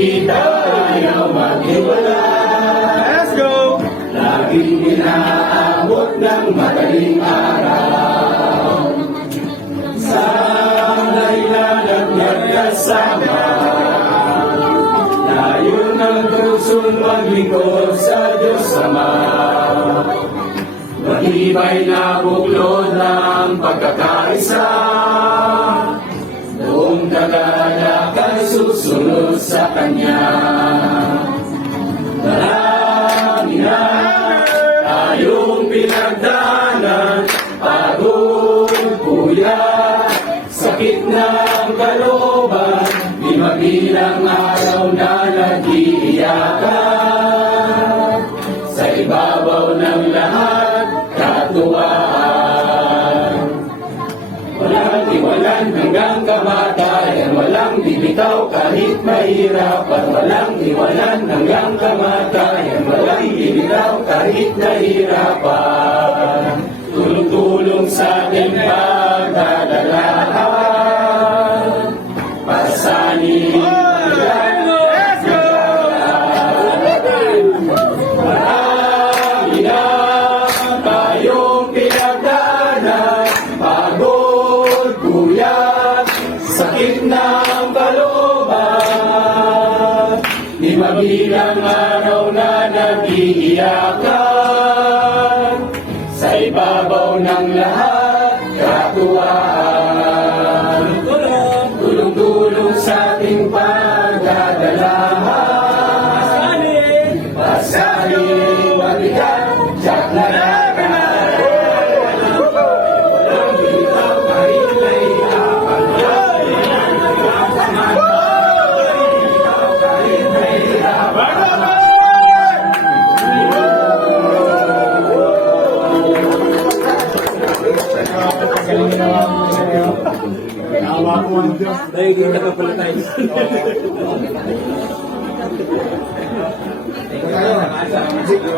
di tayo maghiwala Let's go! Laging inaabot ng madaling araw Sa dahilan at magkasama Tayo ng pusong maglingkod sa Diyos Ama Matibay na buklod ng pagkakaisa ng kalooban Di mabilang araw na nag-iiyakan. Sa ibabaw ng lahat, katuwaan. Walang iwanan hanggang kamatayan Walang bibitaw kahit mahirapan Walang iwanan hanggang kamatayan Walang bibitaw kahit nahirapan. Tulong-tulong sa ating sakit ng kalooban. Di mabilang araw na nag-iiyakan. Sa ibabaw ng lahat, katuwaan. Tulong-tulong sa ating pagdadalahan. Pasahin, mabigat, tiyak na Dahil di na pala tayo. Tayo. Sige,